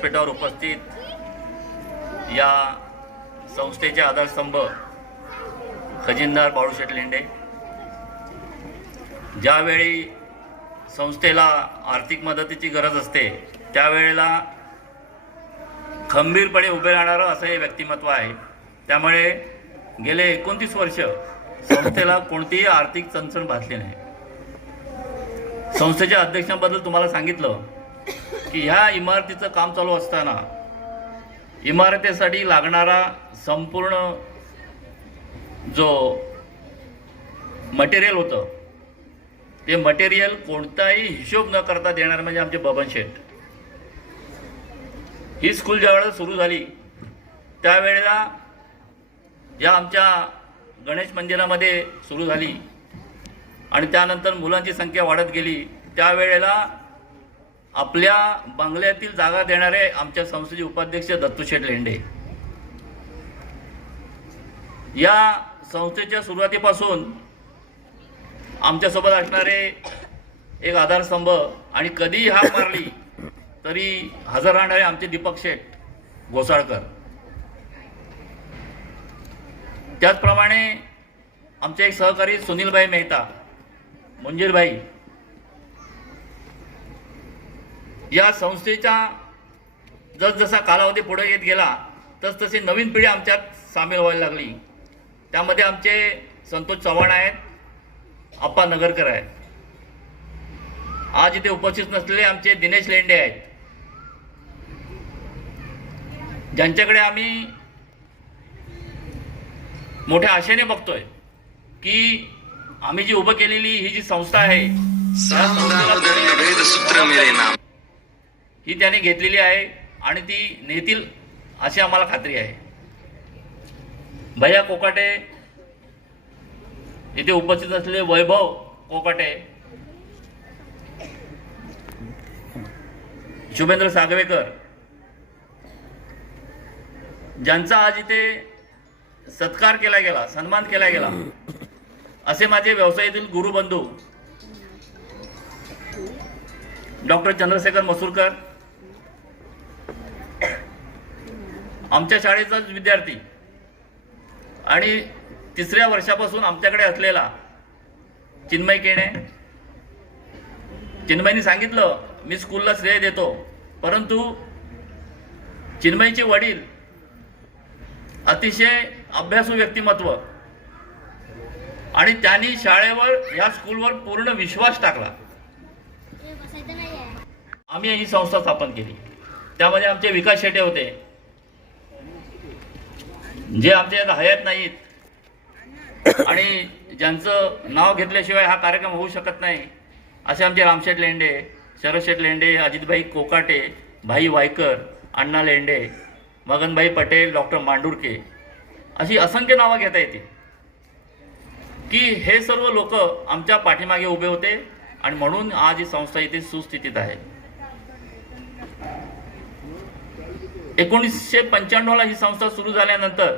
व्यासपीठावर उपस्थित या संस्थेचे आधारस्तंभ खजिनदार बाळूशेठ लेंडे. ज्यावेळी संस्थेला आर्थिक मदतीची गरज असते त्यावेळेला खंबीरपणे उभे राहणारं असं हे व्यक्तिमत्व आहे. त्यामुळे गेले एकोणतीस वर्ष संस्थेला कोणतीही आर्थिक चणचण भासली नाही. संस्थेच्या अध्यक्षांबद्दल तुम्हाला सांगितलं की ह्या इमारतीचं काम चालू असताना इमारतीसाठी लागणारा संपूर्ण जो मटेरियल होतं ते मटेरियल कोणताही हिशोब न करता देणार म्हणजे आमचे बबन शेठ. ही स्कूल ज्यावेळेला सुरू झाली त्यावेळेला या आमच्या गणेश मंदिरामध्ये सुरू झाली. आणि त्यानंतर मुलांची संख्या वाढत गेली. त्यावेळेला आपल्या बंगल्यातील जागा देणारे आमच्या संस्थेचे उपाध्यक्ष दत्तूशेठ लेंडे. या संस्थेच्या सुरुवातीपासून आमच्यासोबत असणारे एक आधारस्तंभ आणि कधीही हा मारली तरी हजर राहणारे आमचे दीपक शेठ घोसाळकर त्याचप्रमाणे आमचे एक सहकारी सुनीलभाई मेहता मुंजीरभाई या संस्थेच्या जसजसा कालावधी पुढे येत गेला तसतशी नवीन पिढी आमच्यात सामील व्हायला लागली. त्यामध्ये आमचे संतोष चव्हाण आहेत अप्पा नगरकर आहेत. आज इथे उपस्थित नसलेले आमचे दिनेश लेंडे आहेत. ज्यांच्याकडे आम्ही मोठ्या आशेने बघतोय की आम्ही जी उभं केलेली ही जी संस्था आहे ही त्याने घेतलेली आहे आणि ती नेतील अशी आम्हाला खात्री आहे. भैया कोकाटे इथे उपस्थित असलेले वैभव कोकाटे शुभेंद्र सागवेकर ज्यांचा आज इथे सत्कार केला गेला सन्मान केला गेला असे माझे व्यवसायातील गुरुबंधू डॉक्टर चंद्रशेखर मसूरकर आमच्या शाळेचाच विद्यार्थी. आणि तिसऱ्या वर्षापासून आमच्याकडे असलेला चिन्मय केणे. चिन्मयनी सांगितलं मी स्कूलला श्रेय देतो. परंतु चिन्मयचे वडील अतिशय अभ्यासू व्यक्तिमत्व. आणि त्यांनी शाळेवर या स्कूलवर पूर्ण विश्वास टाकला. आम्ही ही संस्था स्थापन केली. त्यामध्ये आमचे विकास शेटे होते. जे आमच्या आता हयात नाहीत आणि ज्यांचं नाव घेतल्याशिवाय हा कार्यक्रम होऊ शकत नाही असे आमचे रामशेठ लेंडे शरदशेठ लेंडे अजितभाई कोकाटे भाई वायकर अण्णा लेंडे मगनभाई पटेल डॉक्टर मांडुरके अशी असंख्य नावं घेता येतील. की हे सर्व लोक आमच्या पाठीमागे उभे होते आणि म्हणून आज ही संस्था इथे सुस्थितीत आहे. एकोणीसशे पंच्याण्णवला ही संस्था सुरू झाल्यानंतर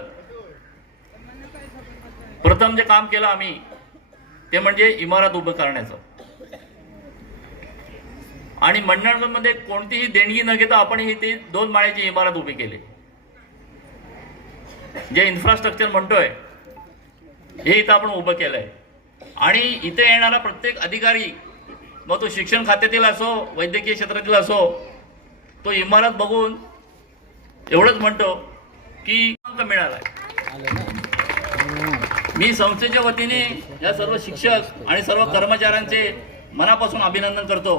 प्रथम जे काम केलं आम्ही ते म्हणजे इमारत उभं करण्याचं. आणि मंडळमध्ये कोणतीही देणगी न घेता आपण ही ती दोन माळ्याची इमारत उभी केली. जे इन्फ्रास्ट्रक्चर म्हणतोय हे इथं आपण उभं केलंय. आणि इथे येणारा प्रत्येक अधिकारी मग तो शिक्षण खात्यातील असो वैद्यकीय क्षेत्रातील असो तो इमारत बघून एवढंच म्हणतो की मिळालाय मी संस्थेच्या वतीने या सर्व शिक्षक आणि सर्व कर्मचाऱ्यांचे मनापासून अभिनंदन करतो.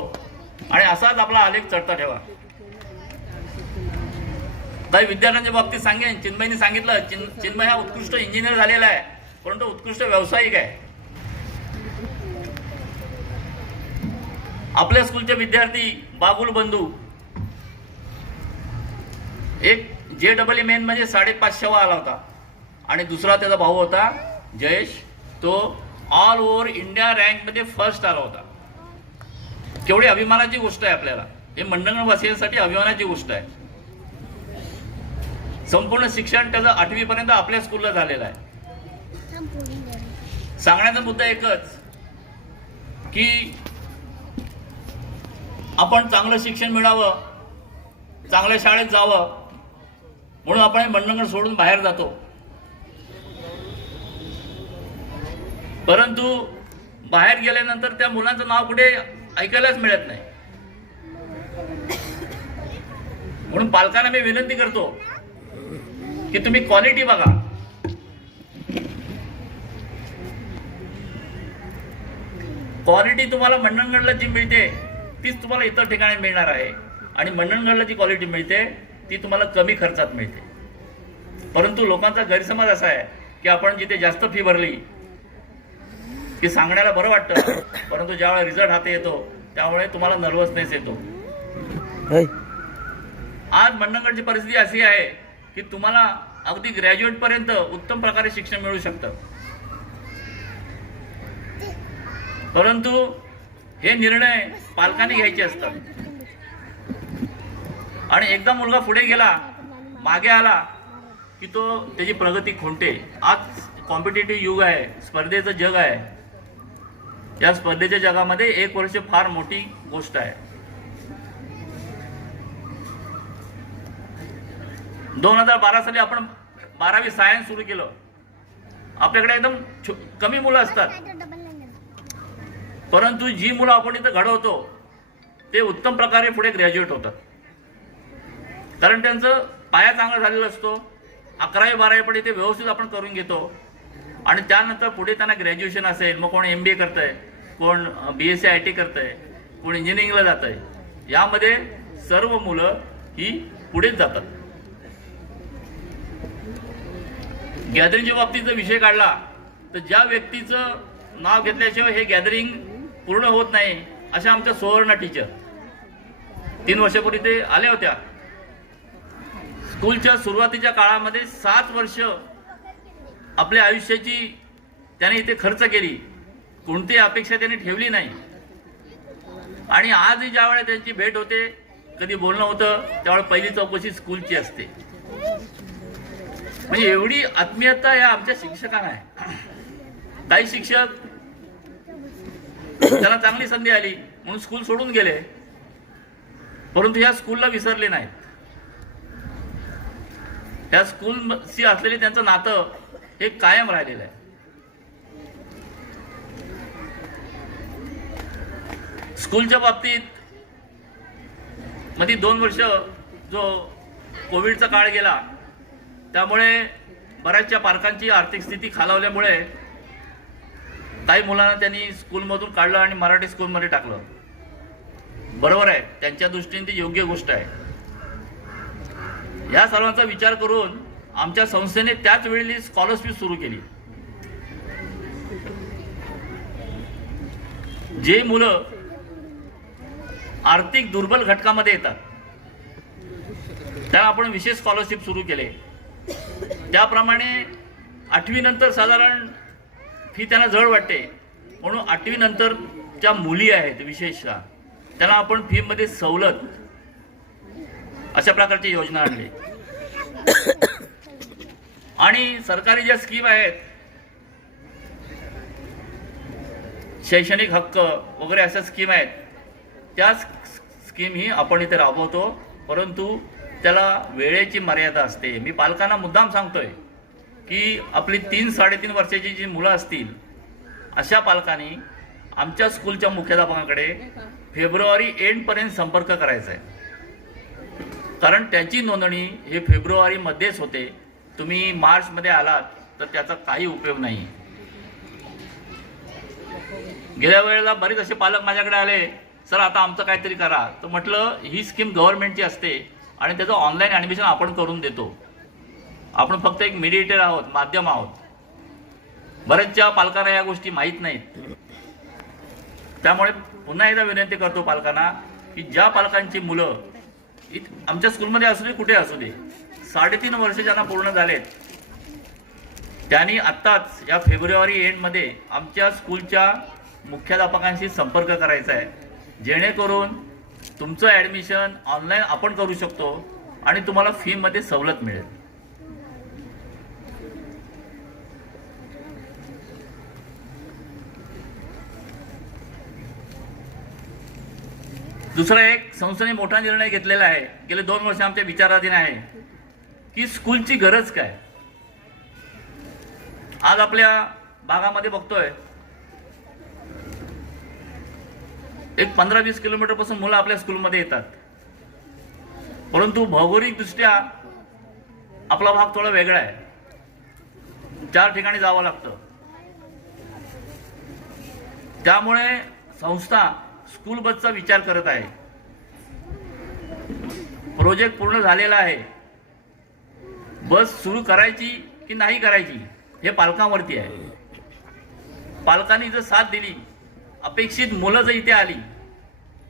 आणि असाच आपला आलेख चढता ठेवा. काही विद्यार्थ्यांच्या बाबतीत सांगेन. चिन्मयने सांगितलं चिन चिन्मय हा उत्कृष्ट इंजिनियर झालेला आहे परंतु उत्कृष्ट व्यावसायिक आहे. आपल्या स्कूलचे विद्यार्थी बाबुल बंधू एक जे डबल ई मेन म्हणजे साडेपाचशेवा आला होता. आणि दुसरा त्याचा भाऊ होता जयेश. तो ऑल ओव्हर इंडिया रँकमध्ये फर्स्ट आला होता. केवढी अभिमानाची गोष्ट आहे आपल्याला. हे मंडणवासियांसाठी अभिमानाची गोष्ट आहे. संपूर्ण शिक्षण त्याचं आठवीपर्यंत आपल्या स्कूलला झालेलं आहे. सांगण्याचा मुद्दा एकच की आपण चांगलं शिक्षण मिळावं चांगल्या शाळेत जावं म्हणून आपण हे मंडणगड सोडून बाहेर जातो. परंतु बाहेर गेल्यानंतर त्या मुलांचं नाव कुठे ऐकायलाच मिळत नाही. म्हणून पालकांना मी विनंती करतो की तुम्ही क्वालिटी बघा. क्वालिटी तुम्हाला मंडणगडला जी मिळते तीच तुम्हाला इतर ठिकाणी मिळणार आहे. आणि मंडणगडला जी क्वालिटी मिळते ती तुम्हाला कमी खर्चात मिळते. परंतु लोकांचा गैरसमज असा आहे की आपण जिथे जास्त फी भरली की सांगण्याला बरं वाटतं परंतु ज्यावेळेला रिझल्ट हाती येतो त्यामुळे तुम्हाला नर्वसनेस येतो. आज मंडणगडची परिस्थिती अशी आहे की तुम्हाला अगदी ग्रॅज्युएट पर्यंत उत्तम प्रकारे शिक्षण मिळू शकतं. परंतु हे निर्णय पालकांनी घ्यायचे असतात. आणि एकदा मुलगा पुढे गेला मागे आला की तो त्याची प्रगती खुंटे आज कॉम्पिटेटिव्ह युग आहे स्पर्धेचं जग आहे. या स्पर्धेच्या जगामध्ये एक वर्ष फार मोठी गोष्ट आहे. दोन हजार बारा साली आपण बारावी सायन्स सुरू केलं. आपल्याकडे एकदम छो- कमी मुलं असतात. परंतु जी मुलं आपण इथं घडवतो ते उत्तम प्रकारे पुढे ग्रॅज्युएट होतात. कारण त्यांचं पाया चांगला झालेला असतो. अकरावी बारावी पण व्यवस्थित आपण करून घेतो. आणि त्यानंतर पुढे त्यांना ग्रॅज्युएशन असेल मग कोण एम बी ए करतंय कोण B S C I T करतंय कोण इंजिनिअरिंगला जात आहे यामध्ये सर्व मुलं ही पुढेच जातात. गॅदरिंगच्या बाबतीत जर विषय काढला तर ज्या व्यक्तीचं नाव घेतल्याशिवाय हे गॅदरिंग पूर्ण होत नाही अशा आमच्या सुवर्ण टीचर तीन वर्षापूर्वी ते आल्या होत्या. स्कूलच्या सुरुवातीच्या काळामध्ये सात वर्ष आपल्या आयुष्याची त्याने इथे खर्च केली. कोणतीही अपेक्षा त्यांनी ठेवली नाही. आणि आजही ज्या वेळेला त्यांची भेट होते कधी बोलणं होतं त्यावेळेला पहिली चौकशी स्कूलची असते. म्हणजे एवढी आत्मीयता या आमच्या शिक्षकांना आहे. काही शिक्षक त्यांना चांगली संधी आली म्हणून स्कूल सोडून गेले परंतु या स्कूलला विसरले नाहीत. त्या स्कूलशी असलेले त्यांचं नातं हे कायम राहिलेलं आहे. स्कूलच्या बाबतीत मध्ये दोन वर्ष जो कोविडचा काळ गेला त्यामुळे बऱ्याचशा पालकांची आर्थिक स्थिती खालावल्यामुळे काही मुलांना त्यांनी स्कूलमधून काढलं आणि मराठी स्कूलमध्ये टाकलं. बरोबर आहे त्यांच्या दृष्टीने ती योग्य गोष्ट आहे. या सर्वांचा विचार करून आमच्या संस्थेने त्याच वेळी स्कॉलरशिप सुरू केली. जे मुलं आर्थिक दुर्बल घटकामध्ये येतात त्याला आपण विशेष स्कॉलरशिप सुरू केले. त्याप्रमाणे आठवीनंतर साधारण फी त्यांना जड वाटते म्हणून आठवीनंतरच्या मुली आहेत विशेषतः त्यांना आपण फीमध्ये सवलत अशा प्रकारची योजना आणली. आणि सरकारी ज्या स्कीम आहेत शैक्षणिक हक्क वगैरे अशा स्कीम आहेत त्या स्कीम ही आपण इथे राबवतो परंतु त्याला वेळेची मर्यादा असते. मी पालकांना मुद्दाम सांगतोय की आपली तीन साडेतीन वर्षाची जी मुलं असतील अशा पालकांनी आमच्या स्कूलच्या मुख्याध्यापकाकडे फेब्रुवारी एंडपर्यंत संपर्क करायचा आहे. कारण त्याची नोंदणी हे फेब्रुवारीमध्येच होते. तुम्ही मार्चमध्ये आलात तर त्याचा काही उपयोग नाही. गेल्या वेळेला बरेच असे पालक माझ्याकडे आले सर आता आमचं काहीतरी करा. तर म्हटलं ही स्कीम गव्हर्नमेंटची असते आणि त्याचं ऑनलाईन ॲडमिशन आपण करून देतो. आपण फक्त एक मिडिएटर आहोत माध्यम आहोत. बऱ्याचशा पालकांना या गोष्टी माहीत नाहीत. त्यामुळे पुन्हा एकदा विनंती करतो पालकांना की ज्या पालकांची मुलं आमच्या स्कूलमध्ये असू दे कुठे असू दे. साडेतीन वर्ष ज्यांना पूर्ण झालेत त्यांनी आत्ताच या फेब्रुवारी एंडमध्ये आमच्या स्कूलच्या मुख्याध्यापकांशी संपर्क करायचा आहे. जेणेकरून तुमचं ॲडमिशन ऑनलाईन आपण करू शकतो आणि तुम्हाला फीमध्ये सवलत मिळेल. दुसरा एक संस्थेने मोठा निर्णय घेतलेला आहे. गेले दोन वर्ष आमच्या विचाराधीन आहे. की स्कूलची गरज काय? आज आपल्या भागामध्ये बघतोय एक पंधरा वीस किलोमीटरपासून मुलं आपल्या स्कूलमध्ये येतात. परंतु भौगोलिकदृष्ट्या आपला भाग थोडा वेगळा आहे. चार ठिकाणी जावं लागतं. त्यामुळे संस्था स्कूल बसचा विचार करत आहे. प्रोजेक्ट पूर्ण झालेला आहे. बस सुरू करायची की नाही करायची हे पालकांवरती आहे. पालकांनी जर साथ दिली अपेक्षित मुलं जर इथे आली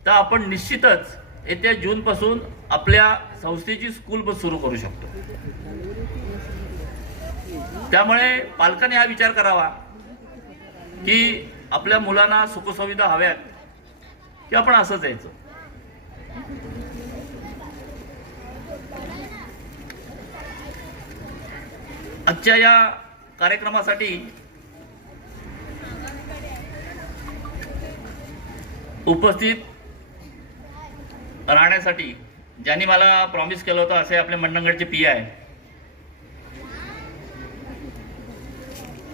तर आपण निश्चितच येत्या जूनपासून आपल्या संस्थेची स्कूल बस सुरू करू शकतो. त्यामुळे पालकांनी हा विचार करावा की आपल्या मुलांना सुखसुविधा हव्यात. किंवा आपण असंच यायचं. आजच्या या कार्यक्रमासाठी उपस्थित राहण्यासाठी ज्यांनी मला प्रॉमिस केलं होतं असे आपले मंडणगडचे पी आय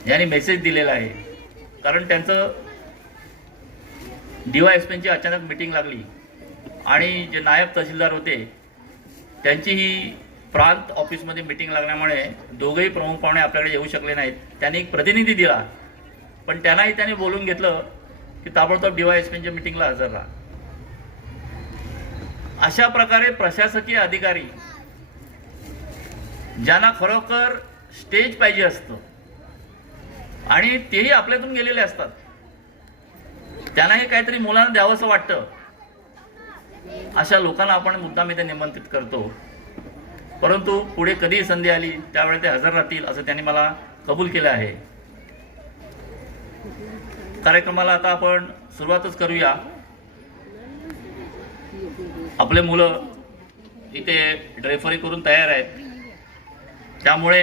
ज्यांनी मेसेज दिलेला आहे. कारण त्यांचं डी वाय एस अचानक मिटिंग लागली आणि जे नायब तहसीलदार होते त्यांची ही प्रांत ऑफिसमध्ये मिटिंग लागल्यामुळे दोघंही प्रमुख पाहुणे आपल्याकडे येऊ शकले नाहीत. त्यांनी एक प्रतिनिधी दिला. पण त्यांनाही त्यांनी बोलून घेतलं की ताबडतोब डी वाय एस मिटिंगला हजर राहा. अशा प्रकारे प्रशासकीय अधिकारी ज्यांना खरोखर स्टेज पाहिजे असतं आणि तेही आपल्यातून गेलेले असतात त्यांना हे काहीतरी मुलांना द्यावंसं वाटतं. अशा लोकांना आपण मुद्दाम इथे निमंत्रित करतो. परंतु पुढे कधीही संधी आली त्यावेळी ते हजर राहतील असं त्यांनी मला कबूल केलं आहे. कार्यक्रमाला आता आपण सुरुवातच करूया. आपले मुलं इथे ड्रेफरी करून तयार आहेत. त्यामुळे